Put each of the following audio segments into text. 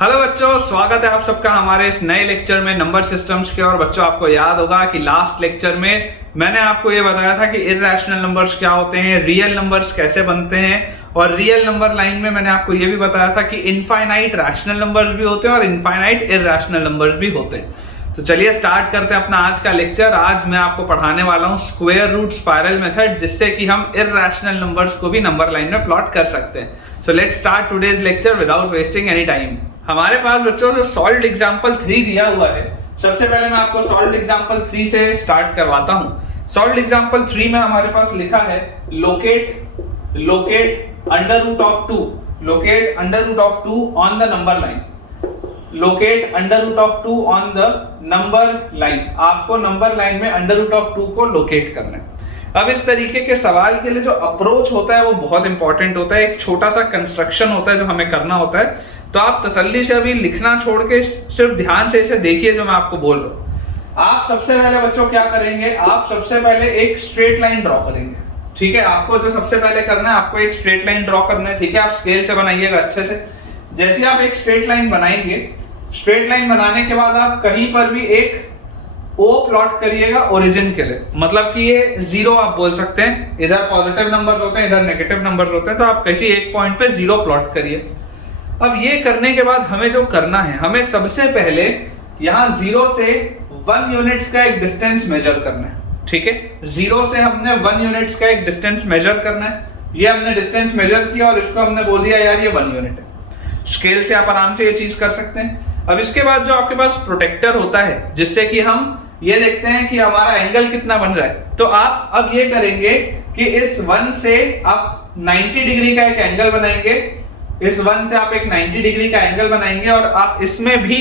Hello बच्चों, स्वागत है आप सबका हमारे इस नए लेक्चर में नंबर सिस्टम्स के। और बच्चों, आपको याद होगा कि लास्ट लेक्चर में मैंने आपको ये बताया था कि इररेशनल नंबर्स क्या होते हैं, रियल नंबर्स कैसे बनते हैं, और रियल नंबर लाइन में मैंने आपको ये भी बताया था कि इनफाइनाइट रैशनल नंबर्स भी होते हैं और इनफाइनाइट इररेशनल नंबर्स भी होते हैं। तो चलिए स्टार्ट करते हैं अपना आज का लेक्चर। आज मैं आपको पढ़ाने वाला हूँ स्क्वायर रूट स्पाइरल मेथड, जिससे कि हम इररेशनल नंबर्स को भी नंबर लाइन में प्लॉट कर सकते हैं। So let's start today's lecture without wasting any time. हमारे पास बच्चों जो सॉल्व्ड एग्जांपल 3 दिया हुआ है, सबसे पहले मैं आपको सॉल्व्ड एग्जांपल 3 से स्टार्ट करवाता हूं। सॉल्व्ड एग्जांपल 3 में हमारे पास लिखा है locate under root of 2 on the number line. Locate under root of 2 on the number line. आपको नंबर लाइन में अंडर रूट ऑफ 2 को लोकेट करना है। अब इस तरीके के सवाल के लिए जो अप्रोच होता है वो बहुत इंपॉर्टेंट होता है। एक छोटा सा कंस्ट्रक्शन होता है जो हमें करना होता है। तो आप तसल्ली से अभी लिखना छोड़ के सिर्फ ध्यान से इसे देखिए जो मैं आपको बोल रहा हूं। आप सबसे पहले बच्चों क्या करेंगे, आप सबसे पहले एक स्ट्रेट लाइन ड्रॉ करेंगे। ठीक है, आपको जो सबसे पहले करना है, आपको एक स्ट्रेट लाइन ड्रॉ करना है। ठीक है, आप स्केल से बनाइएगा अच्छे से। जैसे आप एक स्ट्रेट लाइन बनाएंगे, स्ट्रेट लाइन बनाने के बाद आप कहीं पर भी एक ओ प्लॉट करिएगा ओरिजिन के लिए। मतलब कि ये 0 आप बोल सकते हैं, इधर पॉजिटिव नंबर्स होते हैं, इधर नेगेटिव नंबर्स होते हैं, तो आप किसी एक पॉइंट पे 0 प्लॉट करिए। अब ये करने के बाद हमें जो करना है, हमें सबसे पहले यहाँ 0 से 1 यूनिट्स का एक डिस्टेंस मेजर करना है। ठीक है, 0 से हमने 1 यूनिट्स का एक डिस्टेंस मेजर करना है। ये हमने डिस्टेंस मेजर किया और इसको हमने बोल दिया यार ये 1 यूनिट है। स्केल से आप आराम से ये चीज कर सकते हैं। अब इसके बाद जो आपके पास प्रोटेक्टर होता है, जिससे कि हम ये देखते हैं कि हमारा एंगल कितना बन रहा है, तो आप अब ये करेंगे कि इस 1 से आप 90 डिग्री का एक एंगल बनाएंगे। इस 1 से आप एक 90 डिग्री का एंगल बनाएंगे और आप इसमें भी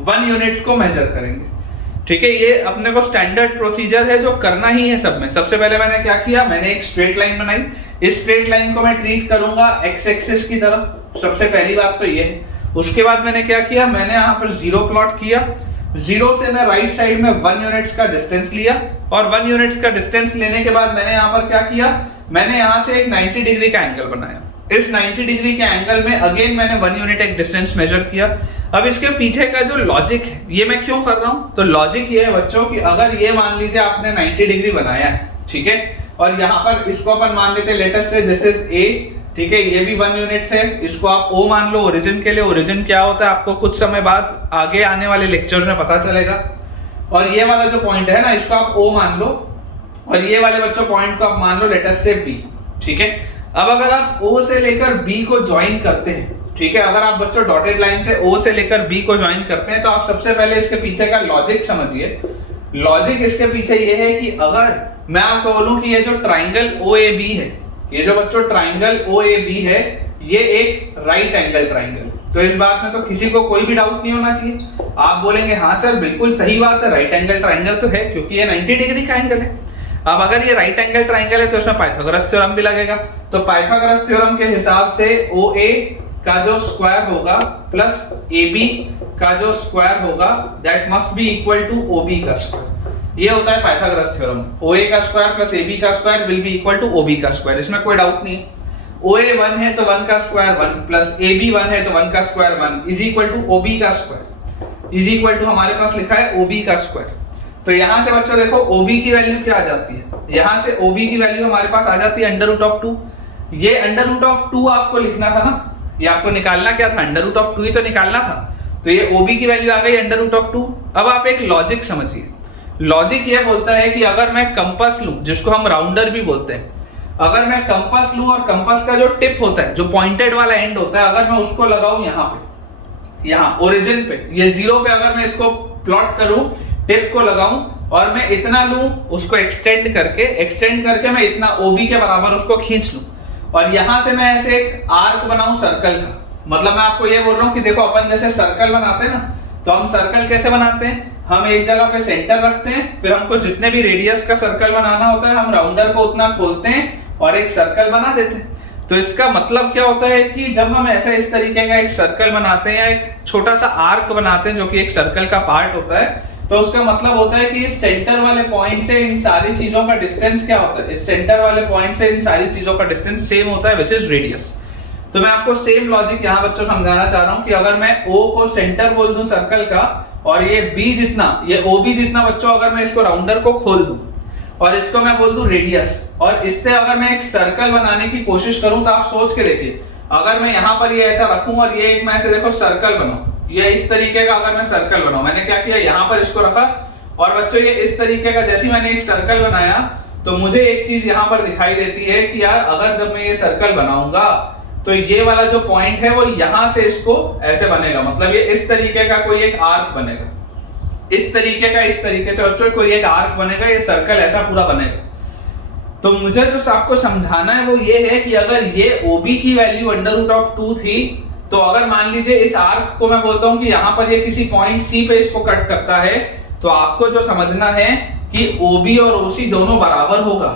1 यूनिट्स को मेजर करेंगे। ठीक है, ये अपने को स्टैंडर्ड प्रोसीजर है जो करना ही है सब में। सबसे पहले मैंने क्या किया, मैंने एक स्ट्रेट लाइन बनाई। इस स्ट्रेट लाइन को मैं ट्रीट करूंगा एक्स एक्सिस की तरह। सबसे पहली बात तो ये है। उसके बाद मैंने क्या किया, मैंने यहाँ पर 0 प्लॉट किया। 0 से मैं राइट साइड में 1 यूनिट्स का डिस्टेंस लिया और 1 यूनिट्स का डिस्टेंस लेने के बाद मैंने यहाँ पर क्या किया, मैंने यहाँ से एक 90 डिग्री का एंगल बनाया। इस 90 डिग्री के एंगल में अगेन मैंने 1 यूनिट एक डिस्टेंस मेजर किया। अब इसके पीछे का जो लॉजिक है, ये मैं क्यों कर रहा हूं, तो लॉजिक ये है बच्चों कि अगर ये मान लीजिए आपने 90 डिग्री बनाया है, ठीक है, और यहाँ पर इसको अपन मान लेते हैं लेट अस से दिस इज ए। ठीक है, ये भी 1 यूनिट है, इसको आप ओ मान लो ओरिजिन के लिए। ओरिजिन क्या होता है आपको कुछ समय बाद आगे आने वाले लेक्चर्स में पता चलेगा। और ये वाला जो पॉइंट है ना, इसको आप ओ मान लो और ये वाले बच्चों पॉइंट को आप मान लो लेट अस से बी। ठीक है, अब अगर आप O से लेकर B को ज्वाइन करते हैं, ठीक है, अगर आप बच्चों डॉटेड लाइन से O से लेकर B को ज्वाइन करते हैं, तो आप सबसे पहले इसके पीछे का लॉजिक समझिए। लॉजिक इसके पीछे ये है कि अगर मैं आपको बोलूं कि ये जो ट्राइंगल OAB है, ये जो बच्चों ट्राइंगल OAB है, ये एक राइट एंगल ट्राइंगल। तो इस बात में तो किसी को कोई भी डाउट नहीं होना चाहिए। आप बोलेंगे हाँ सर बिल्कुल सही बात है, राइट एंगल ट्राइंगल तो है क्योंकि ये 90 डिग्री का एंगल है। अब अगर ये राइट एंगल ट्राइंगल है तो इसमें पाइथागोरस थ्योरम भी लगेगा। तो पाइथागोरस थ्योरम के हिसाब से OA का जो स्क्वायर होगा प्लस AB का जो स्क्वायर होगा that must be equal to OB का स्क्वायर। ये होता है पाइथागोरस थ्योरम। OA का स्क्वायर प्लस AB का square will be equal to OB का स्क्वायर। इसमें कोई डाउट नहीं है। OA 1 है तो 1 का स्क्वायर 1 प्लस AB 1 है तो 1 का square 1 is equal to OB का स्क्वायर इज इक्वल टू हमारे पास लिखा है OB का स्क्वायर। तो यहां से बच्चों देखो OB की वैल्यू क्या आ जाती है, यहां से OB की वैल्यू हमारे पास आ जाती है अंडर रूट ऑफ 2। ये अंडर रूट ऑफ 2 आपको लिखना था ना, ये आपको निकालना क्या था, अंडर रूट ऑफ 2 ही तो निकालना था। तो ये OB की वैल्यू आ गई अंडर रूट ऑफ 2। अब आप एक लॉजिक समझिए। लॉजिक ये बोलता है कि अगर मैं कंपास लूं, जिसको हम राउंडर भी बोलते हैं, अगर मैं कंपास लूं और कंपास का जो टिप होता है, जो पॉइंटेड वाला एंड होता है, अगर मैं उसको लगाऊं यहाँ पे, यहाँ ओरिजिन पे, ये 0 पे अगर मैं इसको प्लॉट करूं, टिप को लगाऊं और मैं इतना लूं, उसको एक्सटेंड करके मैं इतना OB के बराबर उसको खींच लूं और यहां से मैं ऐसे एक आर्क बनाऊं सर्कल का। मतलब मैं आपको ये बोल रहा हूं कि देखो अपन जैसे सर्कल बनाते हैं ना, तो हम सर्कल कैसे बनाते हैं, हम एक जगह पे सेंटर रखते हैं, फिर हमको जितने भी रेडियस का सर्कल बनाना होता है हम राउंडर को उतना खोलते हैं और एक सर्कल बना देते हैं। तो इसका मतलब क्या होता है कि जब हम ऐसे इस तरीके का एक सर्कल बनाते हैं या एक छोटा सा आर्क बनाते हैं जो कि एक सर्कल का पार्ट होता है, तो उसका मतलब होता है कि इस सेंटर वाले पॉइंट से इन सारी चीजों का डिस्टेंस क्या होता है, इस सेंटर वाले पॉइंट से इन सारी चीजों का डिस्टेंस सेम होता है, व्हिच इज रेडियस। तो मैं आपको सेम लॉजिक यहाँ बच्चों समझाना चाह रहा हूँ कि अगर मैं O को सेंटर बोल दूं सर्कल का, और ये B जितना, ये OB जितना बच्चों अगर मैं इसको राउंडर को खोल दूं और इसको मैं बोल दूं रेडियस, और इससे अगर मैं एक सर्कल बनाने की कोशिश करूं, तो आप सोच के देखिए, अगर मैं यहाँ पर ये ऐसा रखूं और ये एक मैं ऐसे देखो सर्कल बनाऊं, ये इस तरीके का अगर मैं सर्कल बनाऊं, मैंने क्या किया, यहाँ पर इसको रखा और बच्चों ये इस तरीके का, जैसे मैंने एक सर्कल बनाया तो मुझे एक चीज यहाँ पर दिखाई देती है कि यार अगर जब मैं ये सर्कल बनाऊंगा तो ये वाला जो पॉइंट है वो यहां से इसको ऐसे बनेगा, मतलब ये इस तरीके का कोई एक आर्क बनेगा, इस तरीके का, इस तरीके से बच्चों कोई एक आर्क बनेगा, ये सर्कल ऐसा पूरा बनेगा। तो मुझे जो आपको समझाना है वो ये है कि अगर ये OB की वैल्यू √2 थी, तो अगर मान लीजिए इस आर्क को मैं बोलता हूं कि यहां पर ये किसी पॉइंट C पे इसको कट करता है, तो आपको जो समझना है कि OB और OC दोनों बराबर होगा।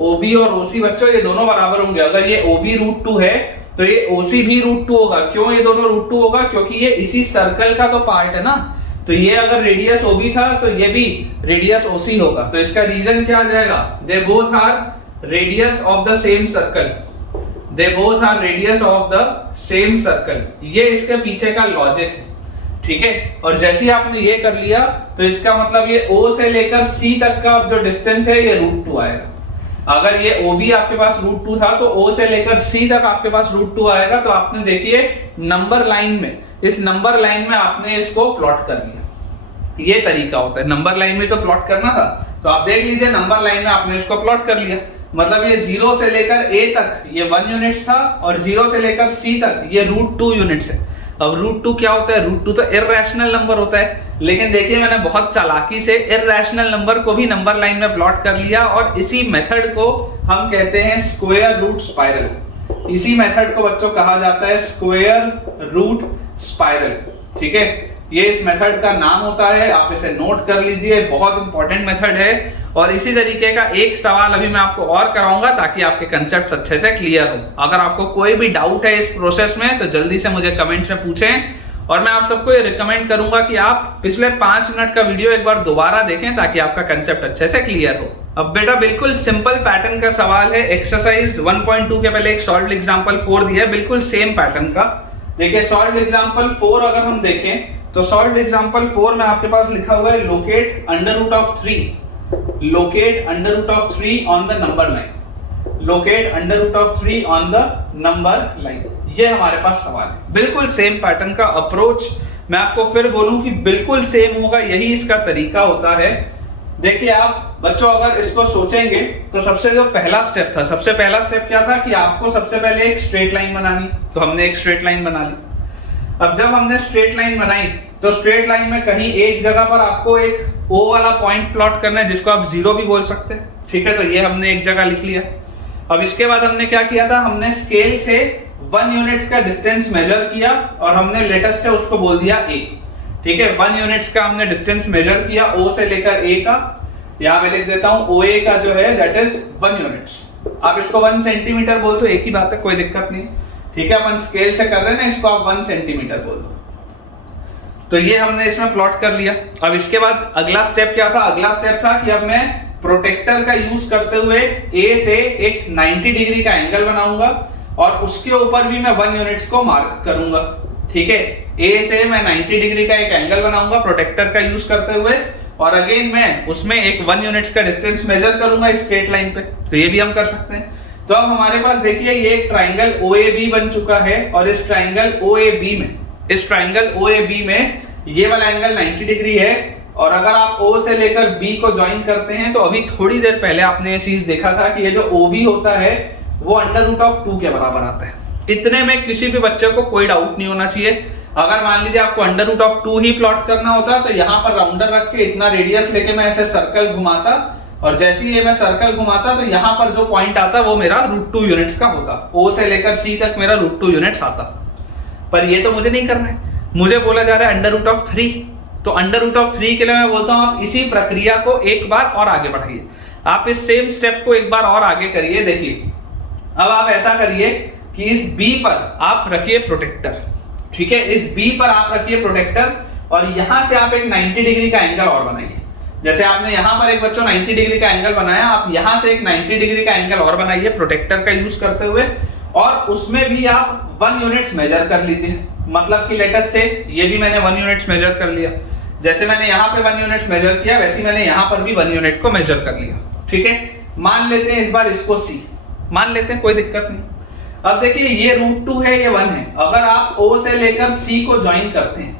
OB और OC बच्चों ये दोनों बराबर होंगे। अगर ये OB √2 है तो ये OC भी √2 होगा। क्यों ये दोनों √2 होगा? क्योंकि ये इसी सर्कल का तो पार्ट है ना। तो ये अगर रेडियस OB था तो ये भी रेडियस OC होगा। तो इसका रीजन क्या आ जाएगा? They both are radius of the same circle, they both are radius of the same circle. ये इसके पीछे का लॉजिक है, ठीक है। और जैसे ही आपने ये कर लिया तो इसका मतलब ये O से लेकर C तक का जो डिस्टेंस है ये √2 आएगा। अगर ये OB आपके पास √2 था तो O से लेकर C तक आपके पास √2 आएगा। तो आपने देखिए नंबर लाइन में, इस नंबर लाइन में आपने इसको प्लॉट कर लिया। ये तरीका होता है, नंबर लाइन में तो प्लॉट करना था, तो आप देख लीजिए नंबर लाइन में आपने इसको प्लॉट कर लिया। मतलब ये 0 से लेकर A तक ये 1 यूनिट्स था और 0 से लेकर C तक ये √2 यूनिट्स है। अब √2 क्या होता है? √2 तो इररेशनल नंबर होता है, लेकिन देखिए मैंने बहुत चालाकी से इररेशनल नंबर को भी नंबर लाइन में प्लॉट कर लिया और इसी मेथड को हम कहते हैं स्क्वायर रूट स्पाइरल। इसी मेथड को बच्चों कहा जाता है स्क्वायर रूट स्पाइरल, ठीक है। ये इस मेथड का नाम होता है, आप इसे नोट कर लीजिए, बहुत इंपॉर्टेंट मेथड है। और इसी तरीके का एक सवाल अभी मैं आपको और कराऊंगा ताकि आपके कंसेप्ट अच्छे से क्लियर हो। अगर आपको कोई भी डाउट है इस प्रोसेस में तो जल्दी से मुझे कमेंट्स में पूछें। और मैं आप सबको ये रिकमेंड करूंगा कि आप पिछले 5 मिनट का वीडियो एक बार दोबारा देखें ताकि आपका कंसेप्ट अच्छे से क्लियर हो। अब बेटा बिल्कुल सिंपल पैटर्न का सवाल है, एक्सरसाइज 1.2 के पहले एक सॉल्व्ड एग्जांपल 4 दिया है, बिल्कुल सेम पैटर्न का। देखिए सॉल्व्ड एग्जांपल 4 अगर हम देखें तो सॉल्व्ड एग्जांपल 4 में आपके पास लिखा हुआ है locate √3, locate √3 on the number line, locate √3 on the number line। ये हमारे पास सवाल है, बिल्कुल सेम पैटर्न का अप्रोच। मैं आपको फिर बोलूं कि बिल्कुल सेम होगा, यही इसका तरीका होता है। देखिए आप बच्चों अगर इसको सोचेंगे तो सबसे जो पहला स्टेप था, सबसे पहला स्टेप क्या था कि आपको सबसे पहले एक स्ट्रेट लाइन बनानी। तो हमने एक स्ट्रेट लाइन बना ली। अब जब हमने स्ट्रेट लाइन बनाई तो स्ट्रेट लाइन में कहीं एक जगह पर आपको एक O वाला पॉइंट प्लॉट करना है जिसको आप 0 भी बोल सकते हैं, ठीक है। तो ये हमने एक जगह लिख लिया। अब इसके बाद हमने क्या किया था, हमने स्केल से 1 यूनिट्स का डिस्टेंस मेजर किया और हमने लेटेस्ट से उसको बोल दिया A, ठीक है। 1 यूनिट्स का हमने डिस्टेंस मेजर किया O से लेकर A का। यहाँ मैं लिख देता हूँ OA का जो है दैट इज 1 यूनिट्स। आप इसको 1 सेंटीमीटर बोल तो एक ही बात है, कोई दिक्कत नहीं, ठीक है। अपन स्केल से कर रहे हैं ना, इसको आप 1 सेंटीमीटर बोल दो। तो ये हमने इसमें प्लॉट कर लिया। अब इसके बाद अगला स्टेप क्या था? अगला स्टेप था कि अब मैं प्रोटेक्टर का यूज करते हुए A से एक 90 डिग्री का एंगल बनाऊंगा और उसके ऊपर भी मैं 1 यूनिट्स को मार्क करूंगा, ठीक है। A से मैं 90 डिग्री का एक एंगल बनाऊंगा प्रोटेक्टर का यूज करते हुए और अगेन मैं उसमें एक 1 यूनिट्स का डिस्टेंस मेजर करूंगा स्ट्रेट लाइन पे। तो ये भी हम कर सकते हैं। तो अब हमारे पास देखिए ये एक ट्राइंगल OAB बन चुका है और इस ट्राइंगल OAB में, इस ट्राइंगल OAB में ये वाला एंगल 90 डिग्री है। और अगर आप O से लेकर B को ज्वाइन करते हैं तो अभी थोड़ी देर पहले आपने ये चीज देखा था कि ये जो OB होता है वो √2 के बराबर आता है। इतने में किसी भी बच्चे को कोई डाउट नहीं होना चाहिए। अगर मान लीजिए आपको √2 ही प्लॉट करना होता तो यहाँ पर राउंडर रख के इतना रेडियस लेके मैं ऐसे सर्कल घुमाता और जैसे ही मैं सर्कल घुमाता तो यहाँ पर जो पॉइंट आता वो मेरा √2 यूनिट्स का होता। O से लेकर C तक मेरा √2 यूनिट्स आता। पर ये तो मुझे नहीं करना है, मुझे बोला जा रहा है √3। तो √3 के लिए मैं बोलता हूं आप इसी प्रक्रिया को एक बार और आगे बढ़ाइए। आप इस सेम स्टेप को एक बार और आगे करिए। देखिए अब आप ऐसा करिए कि इस B पर आप रखिए प्रोटेक्टर, ठीक है। इस B पर आप रखिए प्रोटेक्टर और यहां से आप एक 90 डिग्री का एंगल और बनाइए। जैसे आपने यहां पर एक बच्चों 90 डिग्री का एंगल बनाया, आप यहां से एक 90 डिग्री का एंगल और बनाइए प्रोटेक्टर का यूज करते हुए और उसमें भी आप 1 यूनिट्स मेजर कर लीजिए। मतलब कि लेट अस से ये भी मैंने 1 यूनिट्स मेजर कर लिया, जैसे मैंने यहाँ पे 1 यूनिट्स मेजर किया वैसे मैंने यहाँ पर भी 1 यूनिट को मेजर कर लिया। ठीक है, मान लेते हैं इस बार इसको C मान लेते हैं, कोई दिक्कत नहीं। अब देखिए ये √2 है, ये 1 है। अगर आप O से लेकर C को ज्वाइन करते हैं,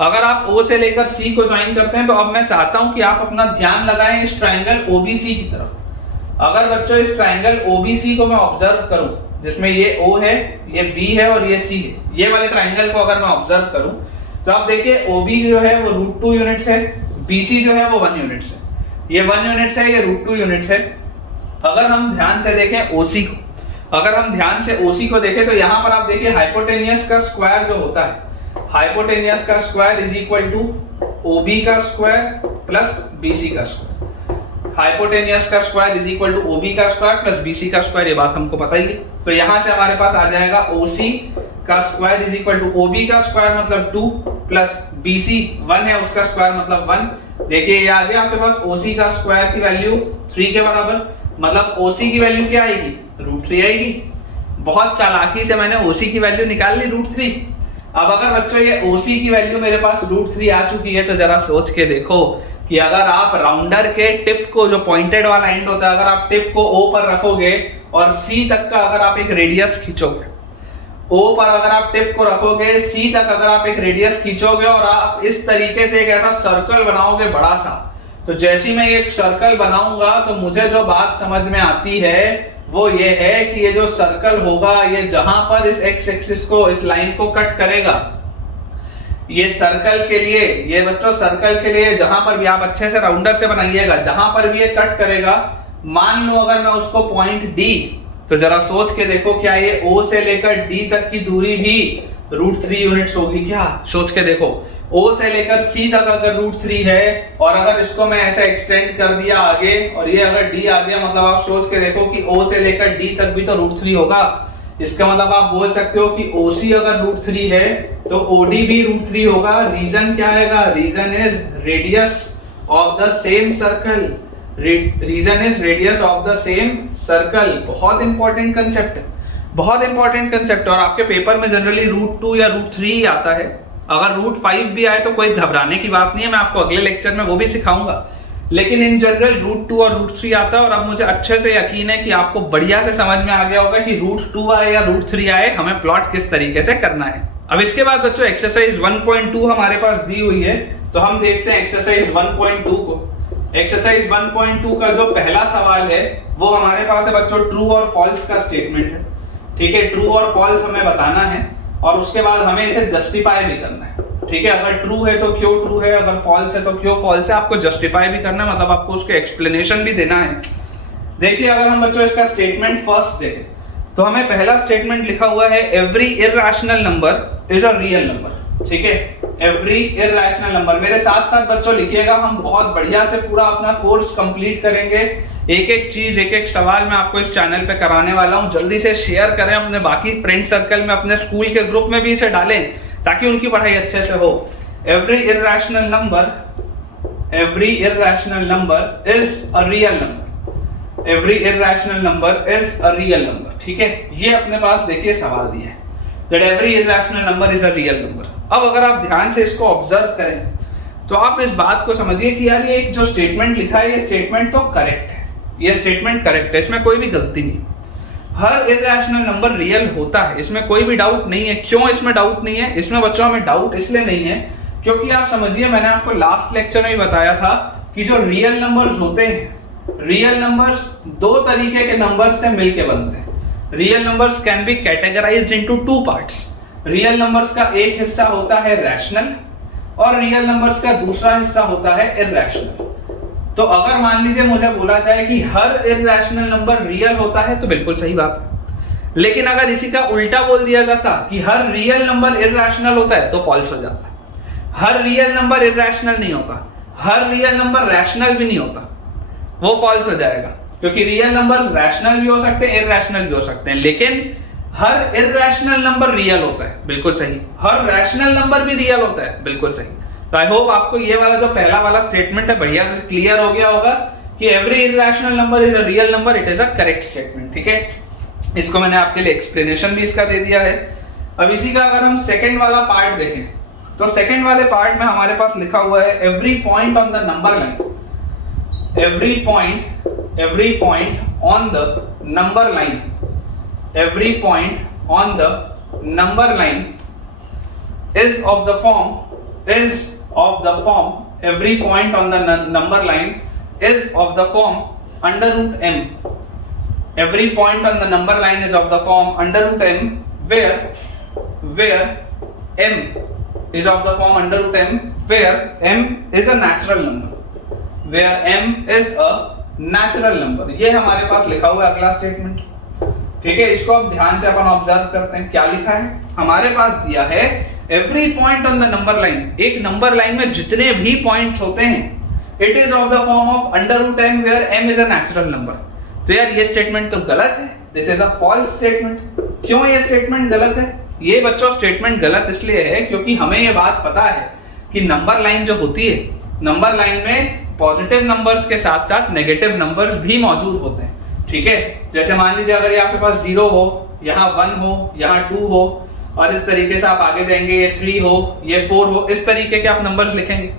अगर आप O से लेकर C को ज्वाइन करते हैं, तो अब मैं चाहता हूं कि आप अपना ध्यान लगाएं इस ट्रायंगल OBC की तरफ। अगर बच्चों इस ट्रायंगल OBC को मैं ऑब्जर्व करूं, जिसमें ये O है, ये B है और ये C है, ये वाले ट्रायंगल को अगर मैं ऑब्जर्व करूं तो आप देखिए OB जो है वो √2 यूनिट्स है, BC जो है वो 1 यूनिट्स है। ये 1 यूनिट्स है, ये √2 यूनिट्स है। अगर हम ध्यान से देखें OC को, अगर हम ध्यान से OC को देखें तो यहाँ पर आप देखिए हाइपोटेनियस का स्क्वायर जो होता है, हाइपोटेनियस का square is equal to OB का स्क्वायर प्लस BC का स्क्वायर। हाइपोटेनियस का square is equal to OB का स्क्वायर प्लस BC का स्क्वायर, ये बात हमको पता ही है। तो यहाँ से हमारे पास आ जाएगा OC का square is equal to OB का स्क्वायर मतलब 2 प्लस BC 1 है उसका स्क्वायर मतलब 1। देखिए ये आ गया आपके पास OC का स्क्वायर की वैल्यू 3 के बराबर, मतलब OC की वैल्यू क्या आएगी, √3 आएगी। बहुत चालाकी से मैंने OC की वैल्यू निकाल ली √3। अब अगर बच्चों ये OC की वैल्यू मेरे पास √3 आ चुकी है तो जरा सोच के देखो कि अगर आप राउंडर के टिप को, जो पॉइंटेड वाला एंड होता है, अगर आप टिप को O पर रखोगे और C तक का अगर आप एक रेडियस खींचोगे, O पर अगर आप टिप को रखोगे, C तक अगर आप एक रेडियस खींचोगे और आप इस तरीके से एक ऐसा सर्कल बनाओगे बड़ा सा, तो जैसे मैं एक सर्कल बनाऊंगा तो मुझे जो बात समझ में आती है वो ये है कि ये जो सर्कल होगा ये जहां पर इस एक्स एक्सिस को, इस लाइन को कट करेगा, ये सर्कल के लिए, ये बच्चों सर्कल के लिए जहां पर भी आप अच्छे से राउंडर से बनाइएगा, जहां पर भी ये कट करेगा, मान लो अगर मैं उसको पॉइंट D, तो जरा सोच के देखो क्या ये O से लेकर D तक की दूरी भी √3 यूनिट्स होगी क्या? सोच के देखो, O से लेकर C तक अगर √3 है और अगर इसको मैं ऐसे एक्सटेंड कर दिया आगे और ये अगर D आ गया, मतलब आप सोच के देखो कि O से लेकर D तक भी तो √3 होगा। इसका मतलब आप बोल सकते हो कि OC अगर √3 है तो OD भी √3 होगा। रीजन क्या आएगा? Reason is radius of the same circle. Reason is radius of the same circle. बहुत इंपॉर्टेंट कंसेप्ट है, बहुत इंपॉर्टेंट कंसेप्ट। और आपके पेपर में जनरली √2 या √3 ही आता है। अगर √5 भी आए तो कोई घबराने की बात नहीं है, मैं आपको अगले लेक्चर में वो भी सिखाऊंगा। लेकिन इन जनरल √2 और √3 आता है। और अब मुझे अच्छे से यकीन है कि आपको बढ़िया से समझ में आ गया होगा कि √2 आए या √3 आए, हमें प्लॉट किस तरीके से करना है। अब इसके बाद बच्चों एक्सरसाइज 1.2 हमारे पास दी हुई है, तो हम देखते हैं एक्सरसाइज 1.2 को। एक्सरसाइज 1.2 का जो पहला सवाल है वो हमारे पास है बच्चों ट्रू और फॉल्स का स्टेटमेंट है। ठीक है, ट्रू और फॉल्स हमें बताना है और उसके बाद हमें इसे जस्टिफाई भी करना है। ठीक है, अगर ट्रू है तो क्यों ट्रू है, अगर फॉल्स है तो क्यों फॉल्स है, आपको जस्टिफाई भी करना है, मतलब आपको उसके एक्सप्लेनेशन भी देना है। देखिए अगर हम बच्चों इसका स्टेटमेंट फर्स्ट देखें तो हमें पहला स्टेटमेंट लिखा हुआ है every irrational number is a real number. ठीक है, एवरी इररेशनल नंबर मेरे साथ साथ बच्चों लिखिएगा, हम बहुत बढ़िया से पूरा अपना कोर्स कंप्लीट करेंगे। एक एक चीज, एक एक सवाल मैं आपको इस चैनल पे कराने वाला हूं। जल्दी से शेयर करें अपने बाकी फ्रेंड सर्कल में, अपने स्कूल के ग्रुप में भी इसे डालें ताकि उनकी पढ़ाई अच्छे से हो। Every irrational number is a real number. Every irrational number is a real number. ठीक है, ये अपने पास देखिए सवाल दिया है that every irrational number is a real number। अब अगर आप ध्यान से इसको ऑब्जर्व करें तो आप इस बात को समझिए कि यार ये जो स्टेटमेंट लिखा है ये स्टेटमेंट तो करेक्ट है, ये स्टेटमेंट करेक्ट है, इसमें कोई भी गलती नहीं। हर इररेशनल नंबर रियल होता है, इसमें कोई भी डाउट नहीं है। क्यों इसमें डाउट नहीं है? इसमें बच्चों हमें डाउट इसलिए नहीं है क्योंकि आप समझिए, मैंने आपको लास्ट लेक्चर में ही बताया था कि जो रियल नंबर्स होते हैं, रियल नंबर्स दो तरीके के नंबर्स से मिलके बनते हैं। Real numbers can be categorised into two parts. Real numbers का एक हिस्सा होता है रैशनल और रियल नंबर्स का दूसरा हिस्सा होता है इररेशनल। तो अगर मान लीजिए मुझे बोला जाए कि हर इररेशनल नंबर रियल होता है तो बिल्कुल सही बात है। लेकिन अगर इसी का उल्टा बोल दिया जाता कि हर रियल नंबर इररेशनल होता है तो फॉल्स हो जाता। हर रियल नंबर इररेशनल नहीं होता, हर रियल नंबर रैशनल भी नहीं होता, वो फॉल्स हो जाएगा। क्योंकि रियल नंबर्स रैशनल भी हो सकते हैं, इररेशनल भी हो सकते हैं, लेकिन हर इररेशनल नंबर रियल होता है, बिल्कुल सही। हर रैशनल नंबर भी रियल होता है, बिल्कुल सही। तो आई होप आपको ये वाला जो पहला वाला स्टेटमेंट है बढ़िया से क्लियर हो गया होगा कि every irrational number is a real number, it is a correct statement. ठीक है, इसको मैंने आपके लिए एक्सप्लेनेशन भी इसका दे दिया है। अब इसी का अगर हम सेकंड वाला पार्ट देखें तो सेकंड वाले पार्ट में हमारे पास लिखा हुआ है every point on the number line, every point on the number line, every point on the number line is of the form, every point on the number line is of the form under root m, every point on the number line is of the form under root m where m is of the form under root m where m is a natural number, where m is a natural number। ये हमारे पास लिखा हुआ है अगला statement, ठीक है। इसको अब ध्यान से अपन ऑब्जर्व करते हैं क्या लिखा है। हमारे पास दिया है every point on the number line, एक नंबर लाइन में जितने भी पॉइंट्स होते हैं it is of the form of under root m where m is a natural number. तो यार ये स्टेटमेंट तो गलत है, this is a false statement. क्यों ये स्टेटमेंट गलत है? ये बच्चों स्टेटमेंट गलत इसलिए है क्योंकि हमें ये बात पता है कि नंबर लाइन जो होती है, नंबर लाइन में पॉजिटिव नंबर्स के साथ साथ नेगेटिव नंबर्स भी मौजूद होते हैं, ठीक है। जैसे मान लीजिए अगर ये आपके पास 0 हो, यहाँ 1 हो, यहाँ 2 हो और इस तरीके से आप आगे जाएंगे, ये 3 हो, ये 4 हो, इस तरीके के आप नंबर्स लिखेंगे।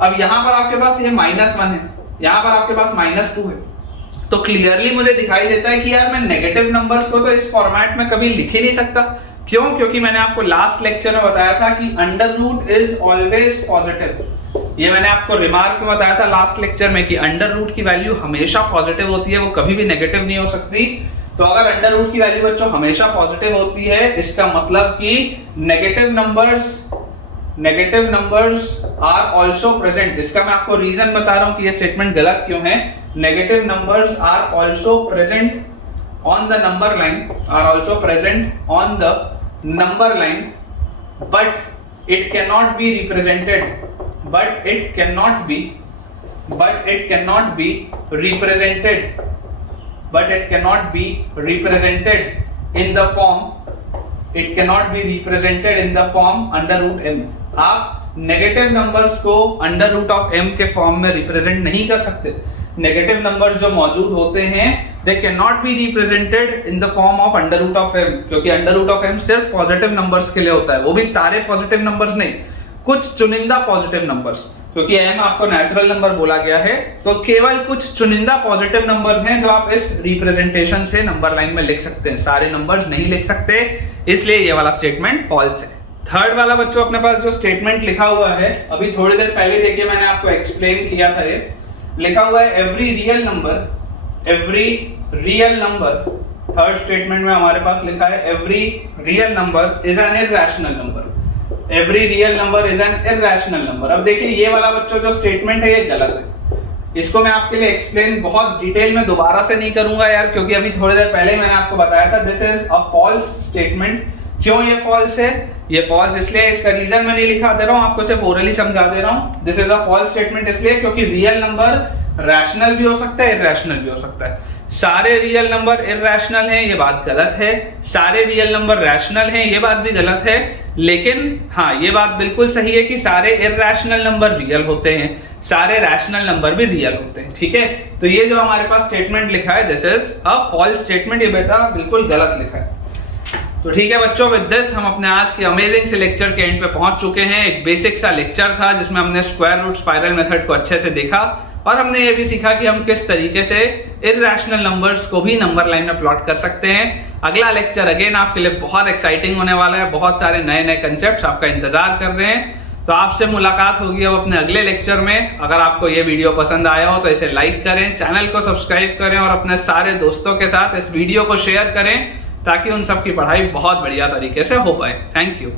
अब यहाँ पर आपके पास ये -1 है, यहाँ पर आपके पास -2 है, तो क्लियरली मुझे दिखाई देता है कि यार मैं नेगेटिव नंबर्स को तो इस फॉर्मेट में कभी लिख ही नहीं सकता। क्यों? क्योंकि मैंने आपको लास्ट लेक्चर में बताया था कि under root is always positive. ये मैंने आपको रिमार्क में बताया था लास्ट लेक्चर में कि अंडर रूट की वैल्यू हमेशा पॉजिटिव होती है, वो कभी भी नेगेटिव नहीं हो सकती। तो अगर अंडर रूट की वैल्यू बच्चों हमेशा पॉजिटिव होती है, इसका मतलब कि negative numbers are also present. इसका मैं आपको रीजन बता रहा हूं कि ये स्टेटमेंट गलत क्यों है। Negative numbers are also present on the number line, are also present on the number line, but it cannot be represented in the form under root m। आप नेगेटिव नंबर्स को अंडर रूट ऑफ m के form में represent नहीं कर सकते। Negative numbers जो मौजूद होते हैं they cannot be represented in the form of under root of m, क्योंकि अंडर रूट ऑफ m सिर्फ पॉजिटिव नंबर्स के लिए होता है, वो भी सारे पॉजिटिव नंबर्स नहीं, कुछ चुनिंदा पॉजिटिव नंबर्स। क्योंकि m आपको नेचुरल नंबर बोला गया है, तो केवल कुछ चुनिंदा पॉजिटिव नंबर्स हैं जो आप इस रिप्रेजेंटेशन से नंबर लाइन में लिख सकते हैं, सारे नंबर्स नहीं लिख सकते, इसलिए ये वाला स्टेटमेंट फॉल्स है। थर्ड वाला बच्चों अपने पास जो स्टेटमेंट लिखा हुआ है, अभी थोड़ी देर पहले देखिए मैंने आपको एक्सप्लेन किया था, ये लिखा हुआ है every real number. Third statement में हमारे पास लिखा है every real number is an irrational number, every real number is an irrational number. अब देखिए ये वाला बच्चों जो स्टेटमेंट है ये गलत है, इसको मैं आपके लिए एक्सप्लेन बहुत डिटेल में दोबारा से नहीं करूंगा यार, क्योंकि अभी थोड़ी देर पहले मैंने आपको बताया था this is a false statement. क्यों ये फॉल्स है? ये फॉल्स इसलिए, इसका रीजन मैं नहीं लिखा दे रहा हूं, आपको सिर्फ ओरली समझा दे रहा हूं। This is a false statement इसलिए क्योंकि रियल नंबर रैशनल भी हो सकता है, इरैशनल भी हो सकता है। सारे रियल नंबर इरैशनल हैं, ये बात गलत है। सारे रियल नंबर रैशनल हैं, ये बात भी गलत है। लेकिन हाँ, ये बात बिल्कुल सही है कि सारे इरैशनल नंबर रियल होते हैं, सारे रैशनल नंबर भी रियल होते हैं, ठीक है। तो ये जो हमारे पास स्टेटमेंट लिखा है this is a false statement, ये बेटा बिल्कुल गलत लिखा है। तो ठीक है बच्चों, विद दिस हम अपने आज के अमेजिंग से लेक्चर के एंड पे पहुंच चुके हैं। एक बेसिक सा लेक्चर था जिसमें हमने स्क्वायर रूट स्पाइरल मेथड को अच्छे से देखा और हमने ये भी सीखा कि हम किस तरीके से इरैशनल नंबर्स को भी नंबर लाइन में प्लॉट कर सकते हैं। अगला लेक्चर अगेन आपके लिए बहुत एक्साइटिंग होने वाला है, बहुत सारे नए नए कंसेप्ट्स आपका इंतजार कर रहे हैं। तो आपसे मुलाकात होगी अब अपने अगले लेक्चर में। अगर आपको ये वीडियो पसंद आया हो तो इसे लाइक करें, चैनल को सब्सक्राइब करें और अपने सारे दोस्तों के साथ इस वीडियो को शेयर करें ताकि उन सब की पढ़ाई बहुत बढ़िया तरीके से हो पाए। Thank you.